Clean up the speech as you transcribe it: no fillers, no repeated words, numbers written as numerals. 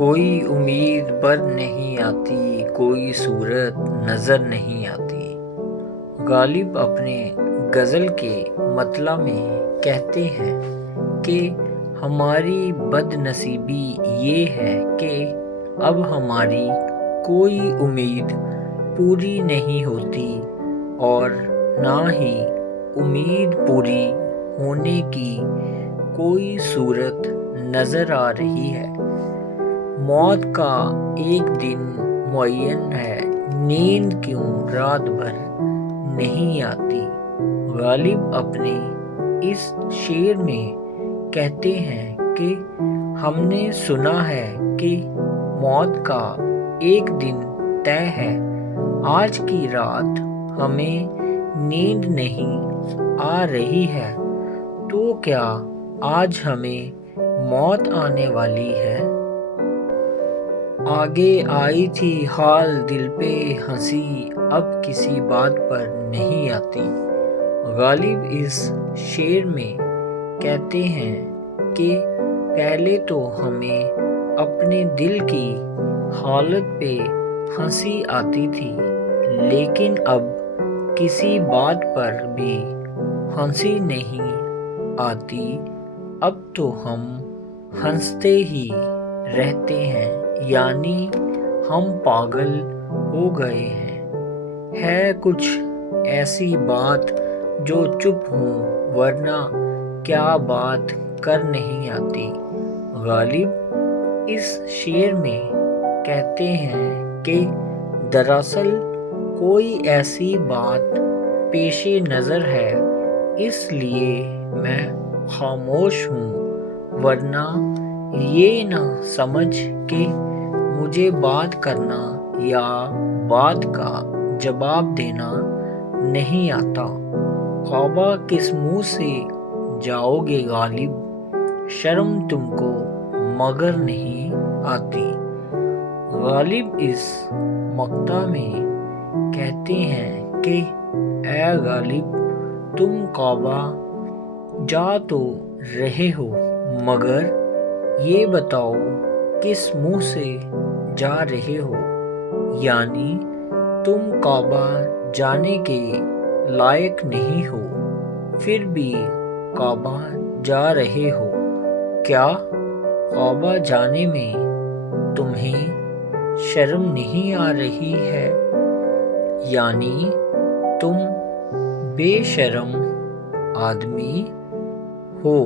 کوئی امید بر نہیں آتی، کوئی صورت نظر نہیں آتی۔ غالب اپنے غزل کے مطلع میں کہتے ہیں کہ ہماری بد نصیبی یہ ہے کہ اب ہماری کوئی امید پوری نہیں ہوتی اور نہ ہی امید پوری ہونے کی کوئی صورت نظر آ رہی ہے۔ موت کا ایک دن معین ہے، نیند کیوں رات بھر نہیں آتی۔ غالب اپنے اس شعر میں کہتے ہیں کہ ہم نے سنا ہے کہ موت کا ایک دن طے ہے، آج کی رات ہمیں نیند نہیں آ رہی ہے، تو کیا آج ہمیں موت آنے والی ہے؟ آگے آئی تھی حال دل پہ ہنسی، اب کسی بات پر نہیں آتی۔ غالب اس شعر میں کہتے ہیں کہ پہلے تو ہمیں اپنے دل کی حالت پہ ہنسی آتی تھی، لیکن اب کسی بات پر بھی ہنسی نہیں آتی، اب تو ہم ہنستے ہی رہتے ہیں، یعنی ہم پاگل ہو گئے ہیں۔ ہے کچھ ایسی بات جو چپ ہوں، ورنہ کیا بات کر نہیں آتی۔ غالب اس شعر میں کہتے ہیں کہ دراصل کوئی ایسی بات پیش نظر ہے، اس لیے میں خاموش ہوں، ورنہ یہ نہ سمجھ کہ مجھے بات کرنا یا بات کا جواب دینا نہیں آتا۔ خوابہ کس منہ سے جاؤ گے غالب، شرم تم کو مگر نہیں آتی۔ غالب اس مقطع میں کہتے ہیں کہ اے غالب، تم کعبہ جا تو رہے ہو، مگر یہ بتاؤ کس منہ سے جا رہے ہو، یعنی تم کعبہ جانے کے لائق نہیں ہو، پھر بھی کعبہ جا رہے ہو۔ کیا کعبہ جانے میں تمہیں شرم نہیں آ رہی ہے؟ یعنی تم بے شرم آدمی ہو۔